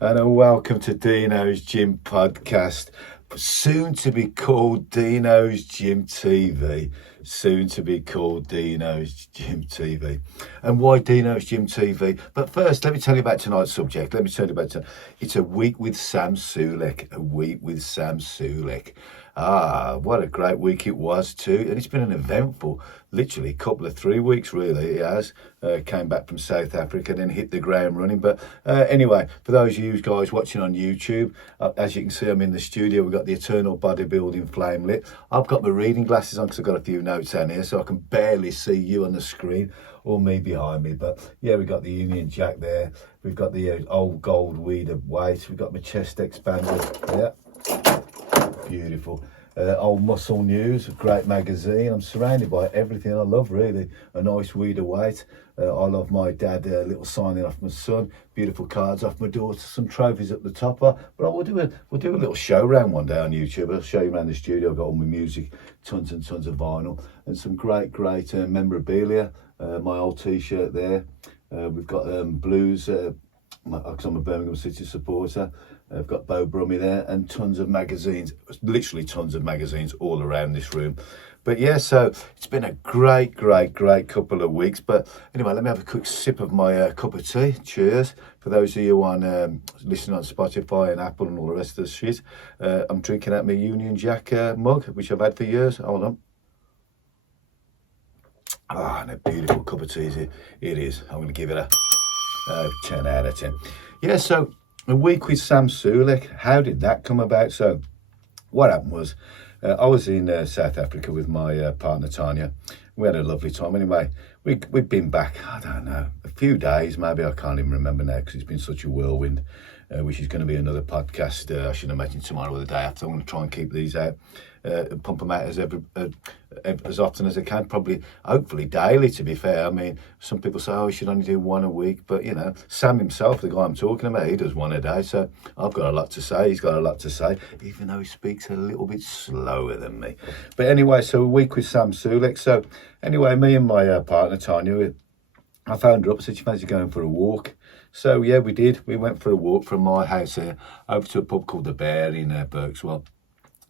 And welcome to Dino's Gym Podcast, soon to be called Dino's Gym TV. Soon to be called Dino's Gym TV. And why Dino's Gym TV? But first, let me tell you about tonight's subject. It's a week with Sam Sulek. A week with Sam Sulek. What a great week it was too. And it's been an eventful, literally couple of 3 weeks really, it has. Came back from South Africa, then hit the ground running. But anyway, for those of you guys watching on YouTube, as you can see, I'm in the studio. We've got the Eternal Bodybuilding Flame lit. I've got my reading glasses on because I've got a few notes down here, so I can barely see you on the screen or me behind me. But yeah, we've got the Union Jack there. We've got the old gold weed of weight. We've got my chest expander. Yeah, beautiful. Old Muscle News, a great magazine. I'm surrounded by everything I love, really. A nice weed of weight. I love my dad, a little signing off my son, beautiful cards off my daughter, some trophies at the top. But we'll do a little show round one day on YouTube. I'll show you around the studio. I've got all my music, tons and tons of vinyl, and some great memorabilia. My old T-shirt there. We've got blues, because I'm a Birmingham City supporter. I've got Bo Brummy there, and tons of magazines, literally tons of magazines all around this room. But yeah, so it's been a great couple of weeks. But anyway, let me have a quick sip of my cup of tea. Cheers. For those of you on listening on Spotify and Apple and all the rest of the shit, I'm drinking out my Union Jack mug, which I've had for years. Hold on. And a beautiful cup of tea it is. I'm going to give it a 10 out of 10. Yeah, so a week with Sam Sulek. How did that come about? So what happened was I was in South Africa with my partner Tanya. We had a lovely time. Anyway, we'd been back, I don't know, a few days maybe. I can't even remember now because it's been such a whirlwind, which is going to be another podcast, I should imagine tomorrow or the day after. I'm going to try and keep these out, pump them out as often as I can, probably, hopefully daily, to be fair. I mean, some people say, you should only do one a week. But, you know, Sam himself, the guy I'm talking about, he does one a day. So I've got a lot to say. He's got a lot to say, even though he speaks a little bit slower than me. But anyway, so a week with Sam Sulek. So anyway, me and my partner, Tanya, I phoned her up, said she fancy going for a walk. So yeah, we did. We went for a walk from my house here over to a pub called The Bear in Berkswell.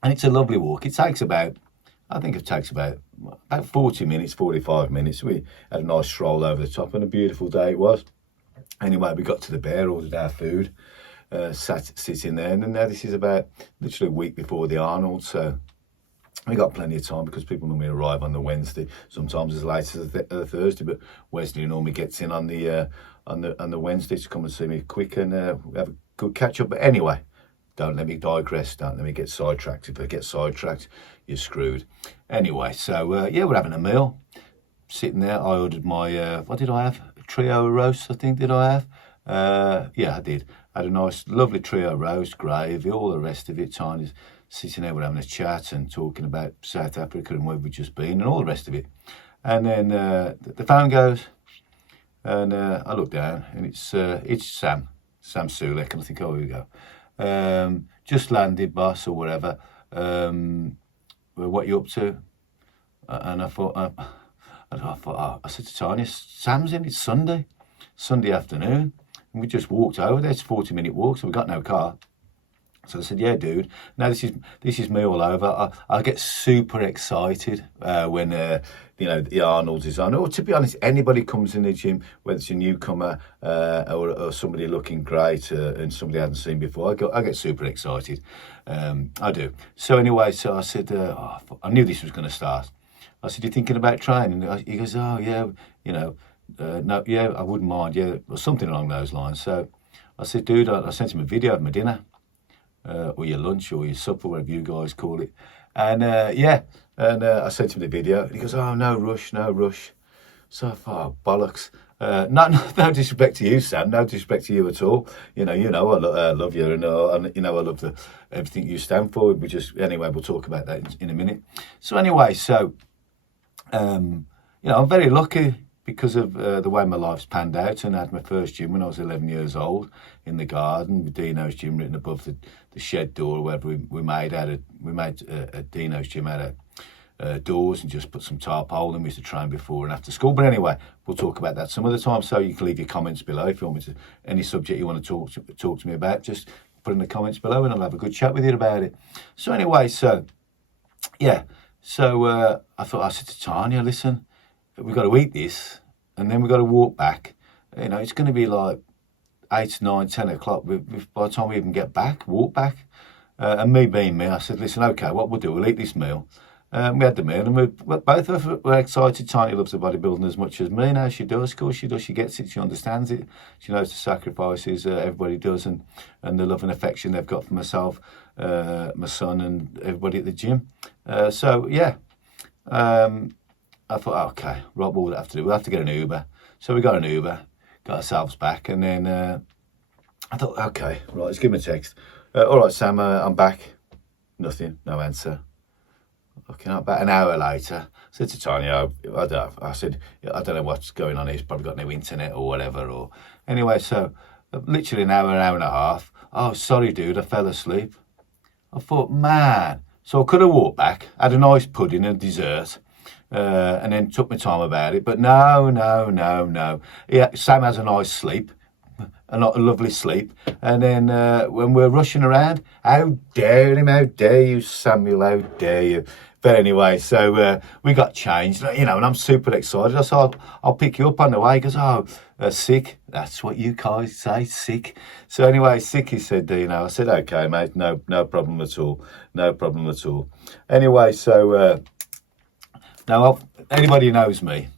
And it's a lovely walk. It takes about 40 minutes, 45 minutes. We had a nice stroll over the top and a beautiful day it was. Anyway, we got to The Bear, ordered our food, sitting there. And now this is about literally a week before the Arnold. So we got plenty of time because people normally arrive on the Wednesday, sometimes as late as the Thursday. But Wesley normally gets in on the Wednesday to come and see me quick and we have a good catch up. But anyway, don't let me digress. Don't let me get sidetracked. If I get sidetracked, you're screwed. Anyway, so yeah, we're having a meal. Sitting there, I ordered my, what did I have? A trio roast, I think, did I have? Yeah, I did. I had a nice, lovely trio roast, gravy, all the rest of it. Tiny's sitting there, we're having a chat and talking about South Africa and where we've just been and all the rest of it. And then the phone goes, and I look down, and it's Sam Sulek, and I think, oh, here we go. Just landed, boss, or whatever. What you up to? And I thought, I said to Tanya, Sam's in, it's Sunday afternoon. And we just walked over there. It's a 40-minute walk, so we got no car. So I said, yeah, dude, now this is me all over. I get super excited when, the Arnold is on. Or to be honest, anybody comes in the gym, whether it's a newcomer or somebody looking great and somebody I hadn't seen before, I get super excited. I do. So anyway, so I said, I knew this was going to start. I said, you thinking about training? He goes, oh, yeah, no, yeah, I wouldn't mind, yeah, or something along those lines. So I said, dude, I sent him a video of my dinner. Or your lunch or your supper, whatever you guys call it. And I sent him the video. And he goes, oh, no rush. So I thought, bollocks. No disrespect to you, Sam. No disrespect to you at all. I love you, and I love everything you stand for. Anyway, we'll talk about that in a minute. So anyway, I'm very lucky because of the way my life's panned out, and I had my first gym when I was 11 years old in the garden with Dino's gym written above the shed door, wherever we made a Dino's gym out doors and just put some tarpaulin. We used to train before and after school. But anyway, we'll talk about that some other time. So you can leave your comments below if you want me to, any subject you want to talk to me about, just put in the comments below and I'll have a good chat with you about it. So anyway, so yeah, so I said to Tanya, listen, we've got to eat this and then we've got to walk back. You know, it's going to be like 8, 9, 10 o'clock by the time we even get back, walk back. And me being me, I said, listen, okay, what we'll do, we'll eat this meal. We had the meal and we both of us were excited. Tanya loves the bodybuilding as much as me now. She does, of course she does. She gets it, she understands it. She knows the sacrifices everybody does and the love and affection they've got for myself, my son and everybody at the gym. So, yeah, I thought, okay, right, what we'll have to do, we'll have to get an Uber. So we got an Uber, got ourselves back, and then I thought, okay, right, let's give him a text. All right, Sam, I'm back. Nothing, no answer. Looking up about an hour later, I said to Tanya, I said, I don't know what's going on. He's probably got no internet or whatever. Or anyway, so literally an hour and a half. Oh, sorry, dude, I fell asleep. I thought, man. So I could have walked back, had a nice pudding and dessert, and then took my time about it. But no. Yeah, Sam has a nice sleep. A lovely sleep, and then when we're rushing around, how dare him, how dare you, Samuel, how dare you. But anyway, so we got changed, you know, and I'm super excited. I said, I'll pick you up on the way. He goes, oh, sick, that's what you guys say, sick. So anyway, sick, he said, Dino. I said, okay, mate, no problem at all, no problem at all. Anyway, so now anybody who knows me,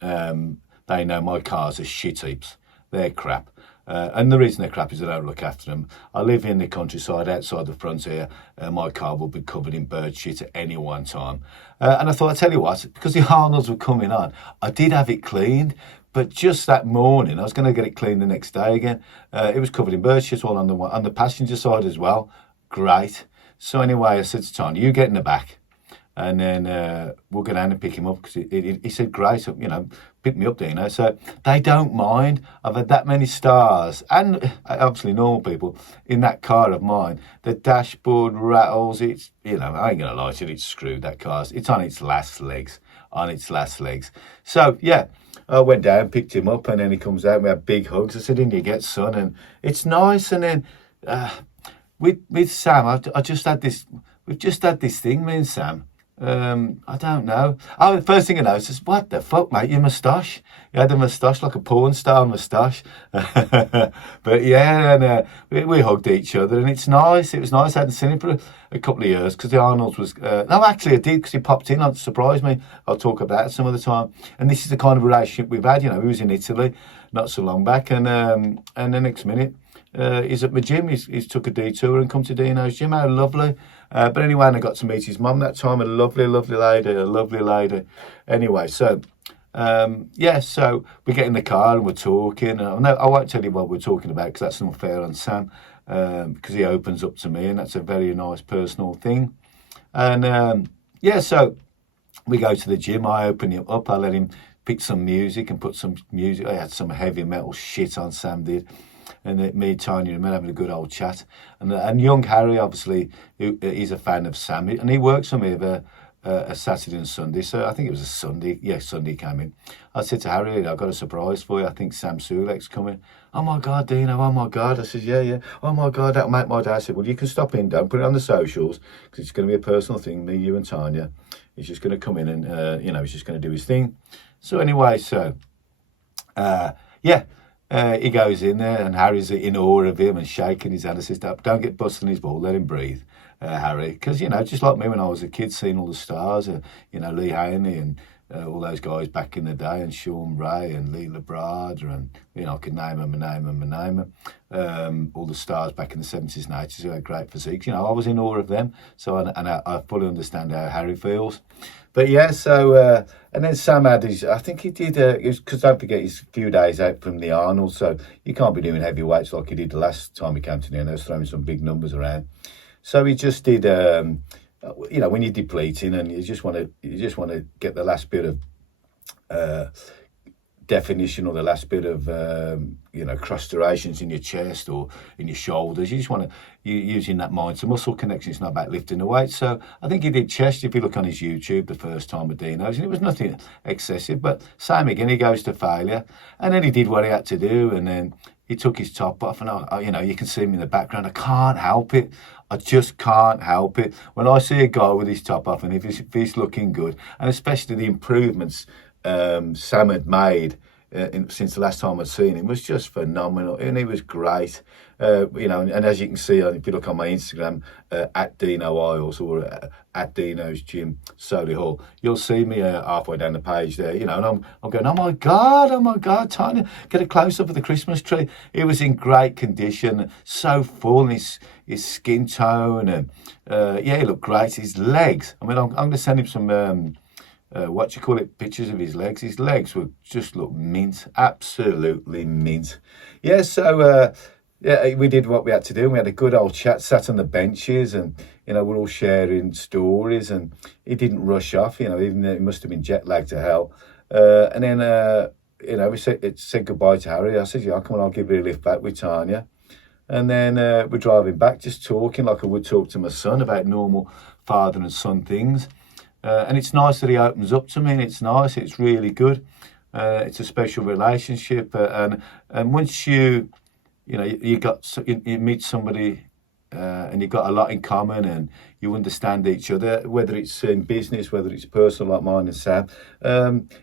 they know my cars are shit heaps. They're crap. And the reason they're crap is I don't look after them. I live in the countryside outside the frontier. My car will be covered in bird shit at any one time. And I thought, I'll tell you what, because the Arnolds were coming on, I did have it cleaned. But just that morning, I was going to get it cleaned the next day again. It was covered in bird shit all on the passenger side as well. Great. So anyway, I said to Tony, you get in the back. And then we'll go down and pick him up because he said, great, you know, pick me up, Dino. So they don't mind. I've had that many stars and obviously normal people in that car of mine. The dashboard rattles. It's, you know, I ain't going to lie to you, it's screwed, that car. It's on its last legs, So, yeah, I went down, picked him up, and then he comes out and we had big hugs. I said, in you get, son. And it's nice. And then with Sam, we've just had this thing, me and Sam. I don't know. Oh, the first thing I noticed is, what the fuck, mate, your moustache. You had a moustache like a porn star moustache. But yeah, and we hugged each other, and it's nice. It was nice. I hadn't seen him for a couple of years because the Arnold's was. No, actually, I did because he popped in. It surprised me. I'll talk about it some other time. And this is the kind of relationship we've had. You know, he was in Italy not so long back, and the next minute. He's at my gym. He's took a detour and come to Dino's gym. How lovely. But anyway, and I got to meet his mum that time. A lovely lady. Anyway, so, yeah, so we get in the car and we're talking. No, I won't tell you what we're talking about because that's unfair on Sam because he opens up to me and that's a very nice personal thing. And, yeah, so we go to the gym. I open him up. I let him pick some music and put some music. I had some heavy metal shit on, Sam did. And me, Tanya, and me having a good old chat. And young Harry, obviously, he's a fan of Sam. And he works for me a Saturday and Sunday. So I think it was a Sunday. Yeah, Sunday came in. I said to Harry, I've got a surprise for you. I think Sam Sulek's coming. Oh, my God, Dino. Oh, my God. I said, yeah. Oh, my God, that'll make my day. I said, well, you can stop in. Don't put it on the socials because it's going to be a personal thing. Me, you and Tanya. He's just going to come in and, you know, he's just going to do his thing. So anyway, so, yeah. He goes in there and Harry's in awe of him and shaking his hand. I says, don't get busting his ball, let him breathe, Harry. Because, you know, just like me when I was a kid, seeing all the stars, you know, Lee Haney and all those guys back in the day, and Sean Ray and Lee Labrada, and, you know, I could name them. All the stars back in the 70s and 80s who had great physiques. You know, I was in awe of them. So, I fully understand how Harry feels. But yeah, so, and then Sam had his, I think he did, because don't forget he's a few days out from the Arnold, so you can't be doing heavy weights like he did the last time he came to the end. I was throwing some big numbers around. So he just did, you know, when you're depleting and you just want to get the last bit of definition or the last bit of cross striations in your chest or in your shoulders. You just want to using that mind to muscle connection. It's not about lifting the weight. So I think he did chest, if you look on his YouTube, the first time with Dino's, and it was nothing excessive, but same again, he goes to failure. And then he did what he had to do, and then he took his top off, and you can see him in the background. I can't help it. I just can't help it. When I see a guy with his top off, and if he's looking good, and especially the improvements Sam had made since the last time I'd seen him, was just phenomenal, and he was great. And as you can see, if you look on my Instagram, at Dino Isles or at Dino's Gym, Solihull, you'll see me halfway down the page there, and I'm going, oh my God, Tanya, get a close-up of the Christmas tree. He was in great condition, so full, and his skin tone, and he looked great. His legs, I'm going to send him some pictures of his legs. His legs would just look mint, absolutely mint. Yeah, so we did what we had to do. We had a good old chat, sat on the benches, and we're all sharing stories. And he didn't rush off. Even though he must have been jet lagged to hell. And then we said goodbye to Harry. I said, "Yeah, come on, I'll give you a lift back with Tanya." And then we're driving back, just talking like I would talk to my son about normal father and son things. And it's nice that he opens up to me, and it's nice. It's really good. It's a special relationship, and once you meet somebody, and you've got a lot in common, and you understand each other, whether it's in business, whether it's personal, like mine and Sam.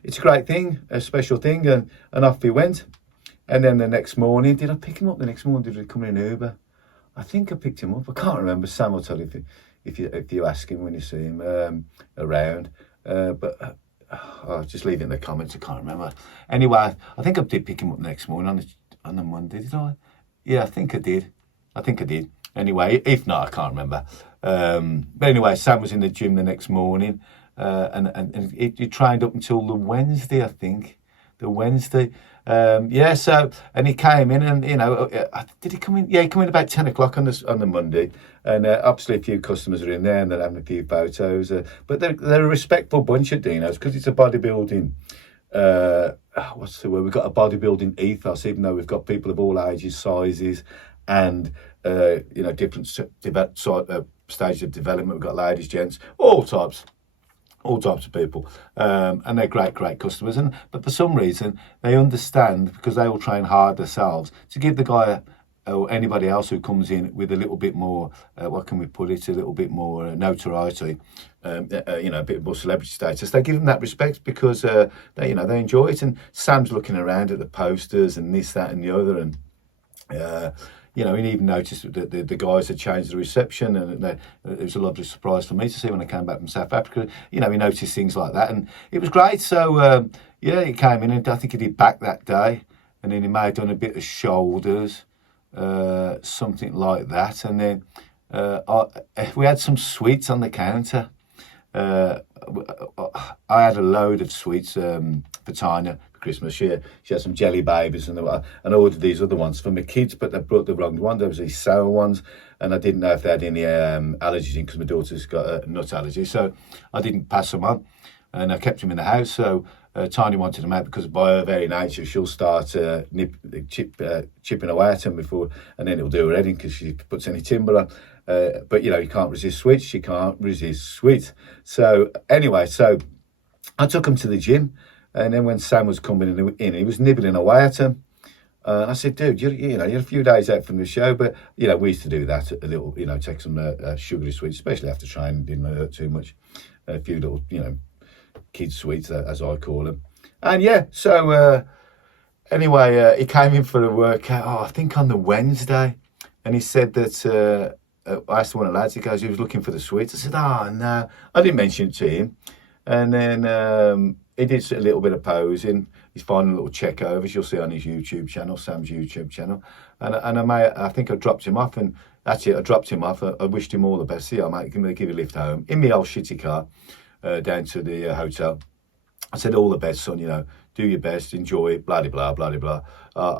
It's a great thing, a special thing, and off he went. And then the next morning, did I pick him up the next morning? Did he come in an Uber? I think I picked him up. I can't remember. Sam will tell you if you ask him when you see him around. But I'll just leave it in the comments. I can't remember. Anyway, I think I did pick him up next morning on the Monday, did I? Yeah, I think I did. Anyway, if not, I can't remember. But anyway, Sam was in the gym the next morning, and he trained up until the Wednesday, I think. The Wednesday. And he came in, and did he come in? Yeah, he came in about 10 o'clock on the Monday, and obviously a few customers are in there, and they're having a few photos. But they're a respectful bunch at Dino's, because it's a bodybuilding. What's the word? We've got a bodybuilding ethos, even though we've got people of all ages, sizes, and different stages of development. We've got ladies, gents, all types of people, and they're great customers. But for some reason, they understand, because they all train hard themselves, to give the guy or anybody else who comes in with a little bit more, a little bit more notoriety, a bit more celebrity status. They give them that respect because they enjoy it. And Sam's looking around at the posters and this, that, and the other, and he even noticed that the guys had changed the reception, and it was a lovely surprise for me to see when I came back from South Africa. He noticed things like that, and it was great. So, he came in, and I think he did back that day, and then he may have done a bit of shoulders, something like that. And then we had some sweets on the counter. I had a load of sweets for Tanya for Christmas. She had some jelly babies, and I ordered these other ones for my kids, but they brought the wrong one. There was these sour ones, and I didn't know if they had any allergies in, because my daughter's got a nut allergy, so I didn't pass them on, and I kept them in the house. So Tanya wanted them out, because by her very nature, she'll start chipping away at them before, and then it'll do her head in, because she puts any timber on. But you can't resist sweets. She can't resist sweets. So anyway, I took him to the gym, and then when Sam was coming in, he was nibbling away at him. And I said, "Dude, you're a few days out from the show, but we used to do that a little. Take some sugary sweets, especially after training. Didn't hurt too much. A few little, kids sweets, as I call them. And anyway, he came in for a workout. I think on the Wednesday, and he said that." I asked one of the lads, he was looking for the sweets. I said, no. I didn't mention it to him. And then he did a little bit of posing. He's finding little check-overs, you'll see on his YouTube channel, Sam's YouTube channel. And I think I dropped him off, and that's it. I dropped him off. I wished him all the best. See, I might give you a lift home in my old shitty car down to the hotel. I said, all the best, son, do your best, enjoy it, blah, blah, blah, blah, blah.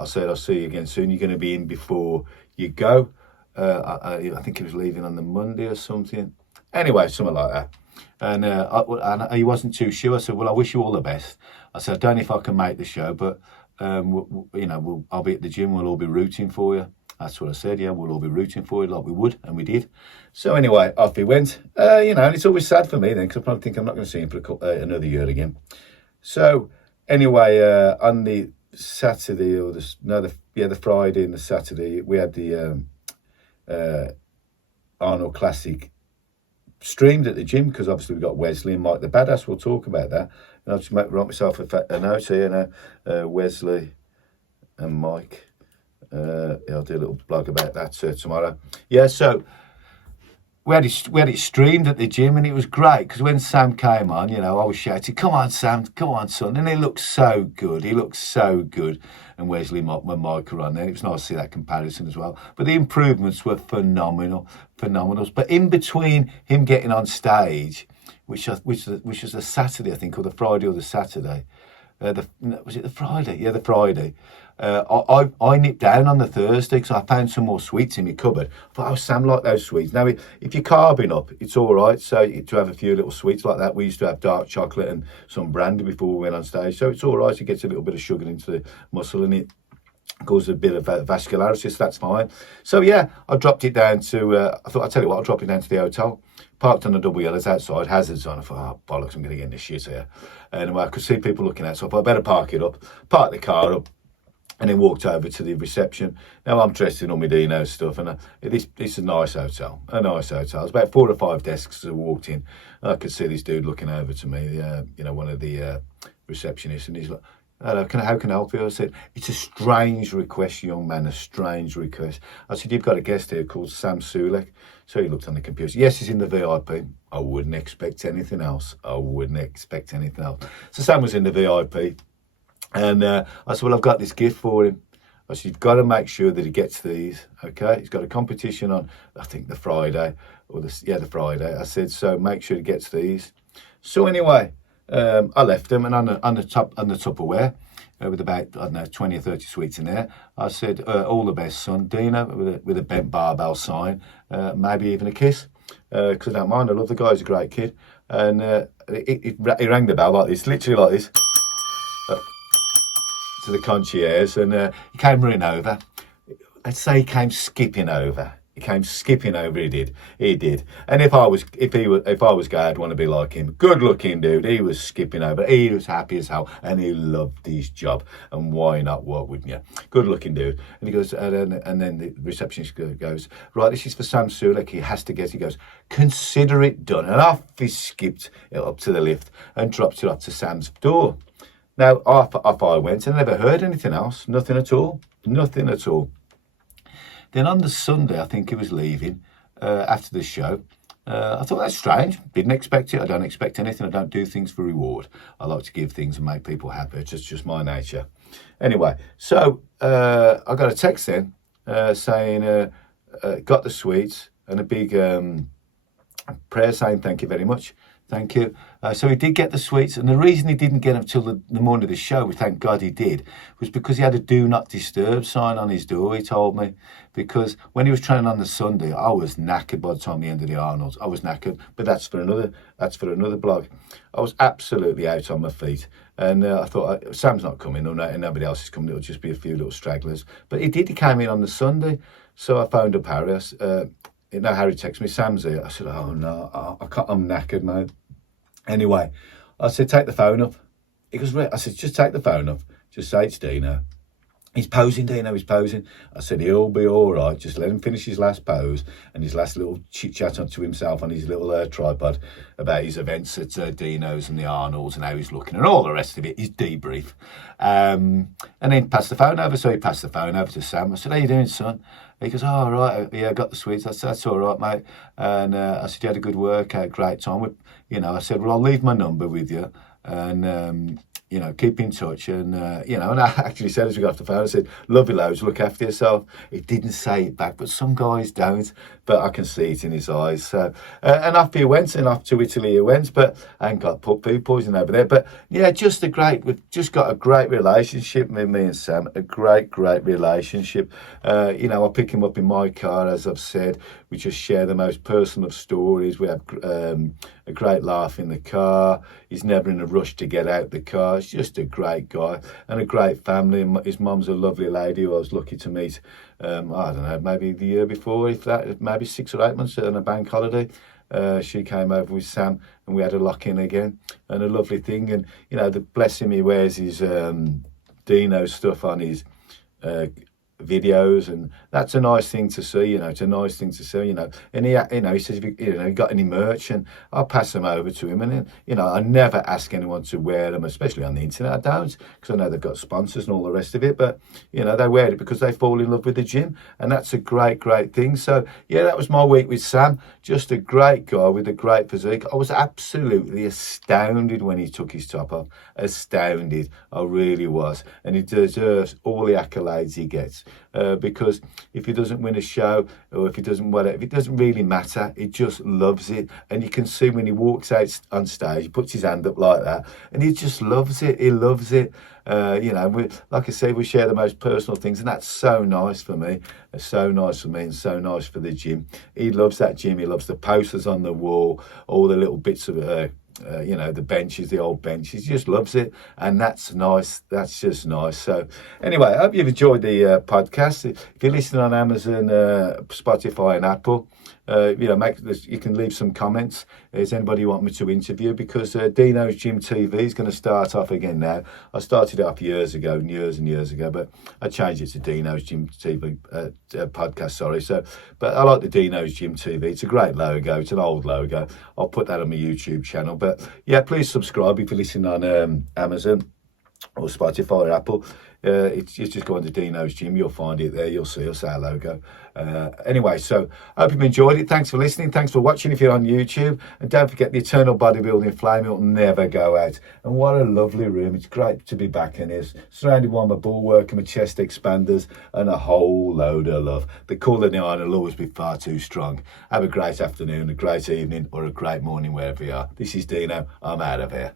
I said, I'll see you again soon. You're going to be in before you go. I think he was leaving on the Monday or something. Anyway, something like that. And he wasn't too sure. I said, well, I wish you all the best. I said, I don't know if I can make the show, but, I'll be at the gym. We'll all be rooting for you. That's what I said. Yeah, we'll all be rooting for you like we would, and we did. So anyway, off he went. And it's always sad for me then, because I probably think I'm not going to see him for another year again. So anyway, on the Saturday or the Friday and the Saturday, we had the Arnold Classic streamed at the gym, because obviously we've got Wesley and Mike the Badass. We'll talk about that. And I'll just write myself a note here now. Wesley and Mike. I'll do a little blog about that tomorrow. Yeah, so we had it streamed at the gym, and it was great, because when Sam came on, I was shouting, come on, Sam, come on, son. And he looked so good. And Wesley and Mike were on there. It was nice to see that comparison as well. But the improvements were phenomenal. But in between him getting on stage, which was the Saturday, I think, or the Friday or the Saturday. Was it the Friday? Yeah, the Friday. I nipped down on the Thursday because I found some more sweets in my cupboard. I thought, Sam liked those sweets. Now, if you're carbing up, it's all right. So to have a few little sweets like that, we used to have dark chocolate and some brandy before we went on stage. So it's all right. It gets a little bit of sugar into the muscle, and it causes a bit of vascularity, so that's fine. So yeah, I dropped it down to, I thought, I'll tell you what, I'll drop it down to the hotel. Parked on the double yellows outside, hazards on. I thought, bollocks, I'm going to get in this shit here. And I could see people looking at, so I thought, I better park it up. Parked the car up, and then walked over to the reception. Now I'm dressed in all my Dino stuff, and it's a nice hotel. There's about 4 or 5 desks as I walked in. And I could see this dude looking over to me, one of the receptionists, and he's like, hello, how can I help you? I said, it's a strange request, young man, a strange request. I said, you've got a guest here called Sam Sulek. So he looked on the computer. Yes, he's in the VIP. I wouldn't expect anything else. So Sam was in the VIP. And I said, well, I've got this gift for him. I said, you've got to make sure that he gets these, okay? He's got a competition on, I think, the Friday. The Friday. I said, so make sure he gets these. So anyway, I left them, and on the Tupperware, with about, 20 or 30 sweets in there, I said, all the best, son. Dino, with a bent barbell sign, maybe even a kiss, because I don't mind. I love the guy. He's a great kid. And he rang the bell like this, literally like this, to the concierge, and he came running over. I'd say he came skipping over. He did. And if I was gay, I'd want to be like him. Good looking dude. He was skipping over. He was happy as hell, and he loved his job. And why not? What wouldn't you? Good looking dude. And he goes, and then the receptionist goes, right, this is for Sam Sulek. He has to get. He goes, consider it done. And off he skipped up to the lift and dropped it up to Sam's door. Now off I went, and I never heard anything else. Nothing at all. Then on the Sunday, I think he was leaving after the show. I thought, that's strange. Didn't expect it. I don't expect anything. I don't do things for reward. I like to give things and make people happy. It's just my nature. Anyway, so I got a text then saying, got the sweets, and a big prayer saying, thank you very much. Thank you. So he did get the sweets, and the reason he didn't get them till the morning of the show, which thank God he did, was because he had a do not disturb sign on his door, he told me. Because when he was training on the Sunday, I was knackered by the time the end of the Arnolds. I was knackered, but that's for another blog. I was absolutely out on my feet, and I thought, Sam's not coming, and nobody else is coming. It'll just be a few little stragglers. But he came in on the Sunday, so I phoned up Harry. Harry texted me, Sam's here. I said, oh no, I'm knackered, mate. Anyway, I said, take the phone up. He goes, I said, just take the phone up. Just say it's Dino. He's posing, Dino, he's posing. I said, he'll be all right. Just let him finish his last pose and his last little chit-chat onto himself on his little tripod about his events at Dino's and the Arnolds and how he's looking and all the rest of it, his debrief. And then passed the phone over. So he passed the phone over to Sam. I said, how you doing, son? He goes, oh, all right, yeah, I got the sweets. That's all right, mate. And I said, you had a good workout, great time. I said, well, I'll leave my number with you. And keep in touch. And, and I actually said as we got off the phone, I said, love you loads, look after yourself. He didn't say it back, but some guys don't, but I can see it in his eyes. So, and off he went, and off to Italy he went, but I ain't got food poisoning over there. But yeah, we've just got a great relationship with me and Sam, a great relationship. I'll pick him up in my car, as I've said. We just share the most personal of stories. We have a great laugh in the car. He's never in a rush to get out the car. He's just a great guy and a great family. His mum's a lovely lady who I was lucky to meet, I don't know, maybe the year before, if that, maybe 6 or 8 months on a bank holiday. She came over with Sam and we had a lock-in again, and a lovely thing. And, the blessing, he wears his Dino stuff on his videos, and that's a nice thing to see. It's a nice thing to see. And he says, if you got any merch, and I'll pass them over to him. And I never ask anyone to wear them, especially on the internet. I don't, because I know they've got sponsors and all the rest of it. But they wear it because they fall in love with the gym, and that's a great thing. So yeah, that was my week with Sam. Just a great guy with a great physique. I was absolutely astounded when he took his top off. Astounded, I really was, and he deserves all the accolades he gets. Because if he doesn't win a show, or if he doesn't whatever, it doesn't really matter. He just loves it, and you can see when he walks out on stage, he puts his hand up like that, and he just loves it. He loves it. Like I say, we share the most personal things, and that's so nice for me. It's so nice for me, and so nice for the gym. He loves that gym. He loves the posters on the wall, all the little bits of the benches, the old benches. He just loves it, and that's nice. That's just nice. So anyway, I hope you've enjoyed the podcast. If you're listening on Amazon, Spotify and Apple, you can leave some comments. Is anybody you want me to interview? Because Dino's Gym TV is going to start off again now. I started it off years and years ago, but I changed it to Dino's Gym TV podcast, sorry. So, but I like the Dino's Gym TV. It's a great logo. It's an old logo. I'll put that on my YouTube channel. But yeah, please subscribe if you're listening on Amazon or Spotify or Apple. It's just go on to Dino's Gym. You'll find it there. You'll see us, our logo. Anyway, so I hope you've enjoyed it. Thanks for listening. Thanks for watching if you're on YouTube. And don't forget, the eternal bodybuilding flame will never go out. And what a lovely room. It's great to be back in this, surrounded by my bulwark and my chest expanders and a whole load of love. The cool and the iron will always be far too strong. Have a great afternoon, a great evening, or a great morning wherever you are. This is Dino. I'm out of here.